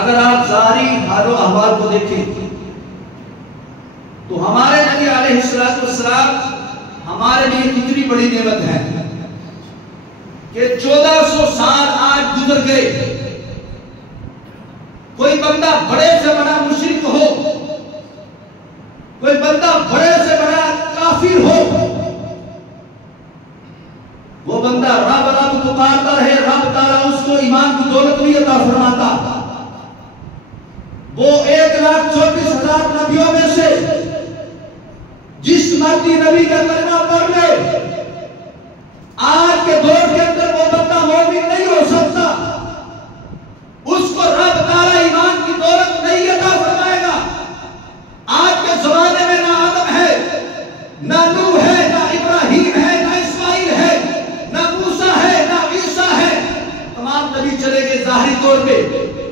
اگر آپ ظاہری حال و احوال کو دیکھیں تو ہمارے نبی علیہ السلام ہمارے لیے کتنی بڑی نعمت ہے کہ 1400 سال آج گزر گئے. کوئی بندہ بڑے سے بڑا مشرک ہو، کوئی بندہ بڑے سے بڑا کافر ہو، وہ بندہ رب رب پکارتا رہے، رب تعالیٰ اس کو ایمان کی دولت بھی عطا فرماتا. وہ 1,34,000 نبیوں میں سے جس مرضی نبی کا کلمہ پڑھ لے، آج کے دور کے اندر وہ بندہ مومن نہیں ہو سکتا. اس کو رب تعالیٰ ایمان کی دولت نہیں عطا فرمائے گا. آج کے زمانے میں نہ آدم ہے، نہ نوح ہے، نہ ابراہیم ہے، نہ اسماعیل ہے، نہ موسیٰ ہے، نہ عیسیٰ ہے. تمام نبی چلے گئے ظاہری طور پہ.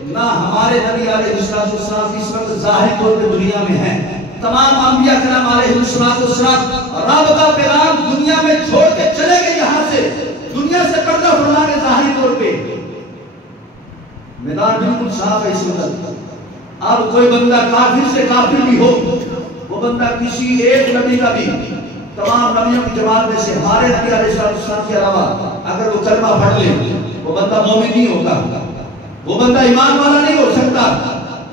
نہ ہمارے نبی علیہ السلام اس وقت ظاہری طور پہ دنیا میں ہیں. تمام انبیاء کرام علیہ السلام رب کا پیغام دنیا میں چھوڑ کے چلے گئے، یہاں سے دنیا سے پردہ فرما کے ظاہری طور پہ. میدان بالکل صاف ہے اس وقت. اب کوئی بندہ کافر سے کافر بھی ہو، وہ بندہ کسی ایک نبی کا بھی، تمام نبیوں کی جماعت میں سے ہمارے نبی علیہ السلام کے علاوہ اگر وہ کلمہ پڑھ لے، وہ بندہ مومن نہیں ہوگا، وہ بندہ ایمان والا نہیں ہو سکتا.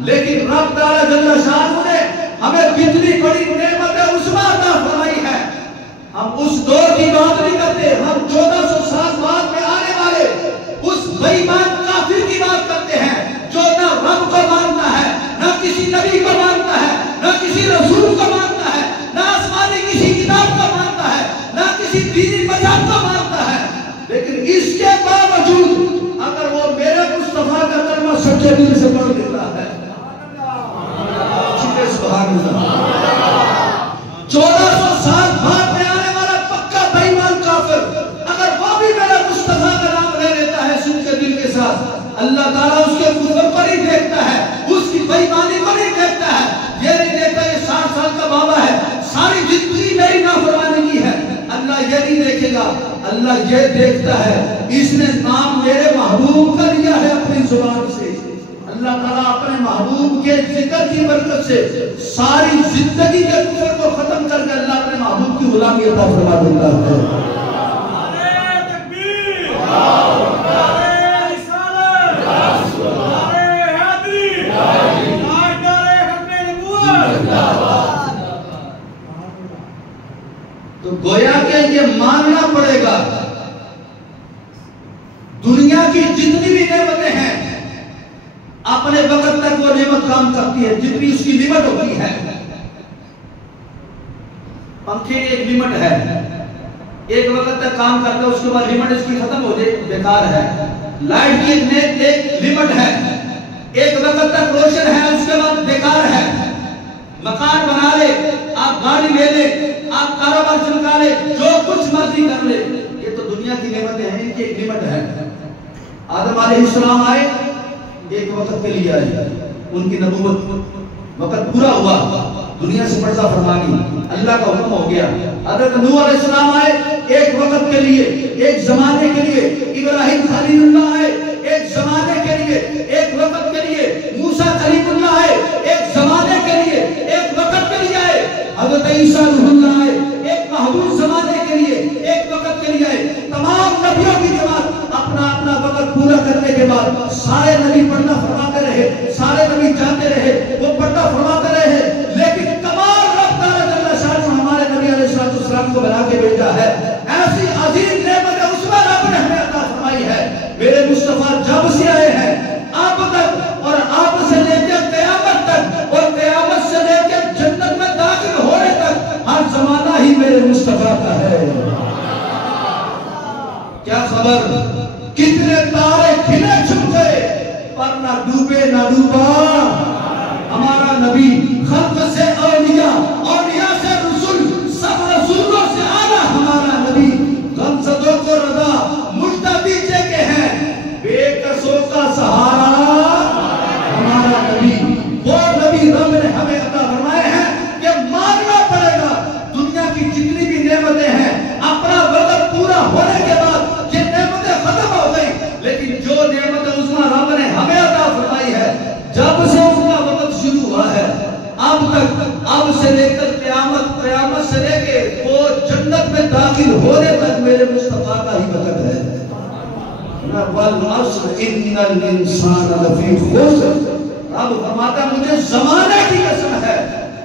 لیکن رب تعالیٰ جل شانہ نے ہمیں کتنی بڑی نعمت عظمیٰ عطا فرمائی ہے. ہم اس دور کی بات نہیں کرتے، ہم 1400 سال بعد میں آنے والے اس بے ایمان کافر کی بات کرتے ہیں جو نہ رب کو مانتا ہے، نہ کسی نبی کو مانتا ہے، نہ کسی رسول کو مانتا ہے، نہ آسمانی کسی کتاب کو مانتا ہے، نہ کسی دینی مذہب کو مانتا ہے. لیکن اس کے باوجود اگر وہ میرے مصطفیٰ کا کلمہ سچے دل سے پڑھ دیتا ہے، سبحان اللہ، 1400 سال بعد میں آنے والا پکا بے ایمان کافر اگر وہ بھی میرے مصطفیٰ کا نام لے لیتا ہے سچے دل کے ساتھ، اللہ تعالیٰ اس کے کفر پر ہی دیکھتا ہے، اس کی بے ایمانی پر ہی دیکھتا ہے. یہ نہیں دیکھتا یہ 60 سال کا بابا ہے، ساری زندگی میری نافرمانی کی ہے. اللہ یہ نہیں دیکھے گا، اللہ یہ دیکھتا ہے اس نے نام میرے محبوب کا لیا ہے اپنی زبان سے. اللہ تعالیٰ اپنے محبوب کے ذکر کی برکت سے ساری زندگی کے کفر کو ختم کر کے اللہ اپنے محبوب کی غلامی عطا فرما دیتا ہے. نعرہ تکبیر، نعرہ رسالت، نعرہ حیدری، نعرہ ختم نبوت. تو گویا کہ یہ ماننا پڑے گا دنیا کی جتنی بھی نعمتیں ہیں اپنے وقت تک وہ نعمت کام کرتی ہے جتنی اس کی لمٹ ہوتی ہے. پنکھے ایک لمٹ ہے، ایک وقت تک کام کرتا ہے، اس کے بعد لمٹ اس کی ختم ہو جائے بیکار ہے. لائٹ کی ایک لمٹ ہے، ایک وقت تک روشن ہے، اس کے بعد بیکار ہے. مکان بنا لے، آپ گاڑی لے لے، آپ کاروبار چمکا لے، جو کچھ مرضی کر لے، یہ تو دنیا کی نعمتیں ہیں، ان کی ایک لمٹ ہے. آدم علیہ السلام آئے، ایک وقت کے لیے آئے، ان کی نبوت وقت پورا ہوا، دنیا سے پردہ فرما گئی، اللہ کا حکم ہو گیا. حضرت نوح علیہ السلام آئے ایک وقت کے لیے، ایک زمانے کے لیے. ابراہیم خلیل اللہ آئے ایک زمانے کے لیے، ایک وقت کے لیے. موسیٰ کلیم اللہ آئے ایک زمانے کے لیے، ایک وقت کے لیے آئے. حضرت عیسیٰ روح اللہ آئے ایک محدود زمانے کے لیے، ایک وقت کے لیے آئے. تمام نبیوں کی جماعت اپنا اپنا وقت پورا کرنے کے بعد سارے نبی پردہ فرماتے رہے، سارے نبی جاتے رہے، وہ پردہ فرماتے رہے. لیکن کمال رب تعالیٰ جل شانہ ہمارے نبی علیہ السلام کو بنا کے بھیجا ہے. ایسی عظیم نعمت اس میں رب نے ہمیں عطا فرمائی ہے. میرے مصطفیٰ جب سے آئے ہیں اب تک، اور اب سے لے کے قیامت تک، اور قیامت سے لے کے جنت میں داخل ہونے تک ہر زمانہ ہی میرے مصطفیٰ کا ہے. کیا خبر کتنے تارے کھلے چھپ گئے پر نہ ڈوبے نہ ڈوبا ہمارا نبی. خلق سے اولیاء، اولیاء سے رسول، سب رسولوں سے اعلیٰ ہمارا نبی. غمزدوں کو رضا مجدہ دیجے کے ہیں، بے کسوں کا سہارا ہمارا نبی. وہ نبی رب نے ہمیں عطا فرمائے ہیں کہ ماننا پڑے گا دنیا کی جتنی بھی نعمتیں ہیں اپنا وقت پورا ہونے کے بعد یہ نعمتیں ختم ہو گئی. لیکن جو نعمت عظمیٰ رب نے ہمیں عطا فرمائی ہے والعصر ان الانسان لفی خسر. رب فرماتا مجھے زمانے کی قسم ہے.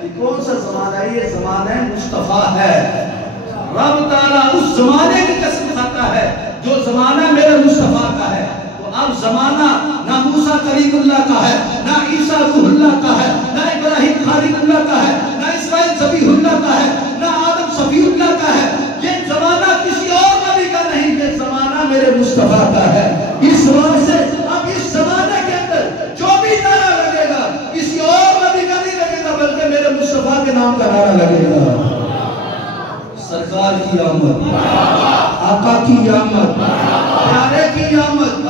یہ کون سا زمانہ ہے؟ یہ زمانہ مصطفیٰ ہے. رب تعالیٰ اس زمانے کی قسم کھاتا ہے جو زمانہ میرے مصطفیٰ کا ہے. تو اب زمانہ نہ موسیٰ کلیم اللہ کا ہے، نہ عیسیٰ روح اللہ کا ہے، نہ ابراہیم خلیل اللہ کا ہے، نہ اسماعیل ذبیح اللہ کا ہے، نہ آدم صفی اللہ کا ہے. یہ زمانہ کسی اور نبی کا نہیں، یہ زمانہ میرے مصطفیٰ کا ہے. اس وجہ سے اب اس زمانے کے اندر جو بھی نعرہ لگے گا کسی اور نبی کا نہیں لگے گا، بلکہ میرے مصطفیٰ کے نام کا نعرہ لگے گا. سرکار کی آمد، آقا کی آمد، پیارے کی آمد.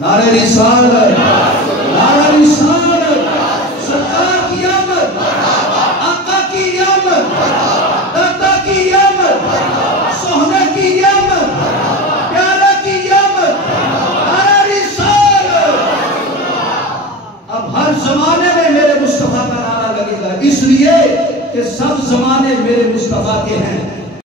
نعرہ رسالت، نعرہ رسالت، سرکار کی آمد، آقا کی آمد، داتا کی آمد، سہنے کی آمد، پیارے کی آمد، نعرہ رسالت. اب ہر زمانے میں میرے مصطفیٰ کا نعرہ لگے گا، اس لیے کہ سب زمانے میرے مصطفیٰ کے ہیں.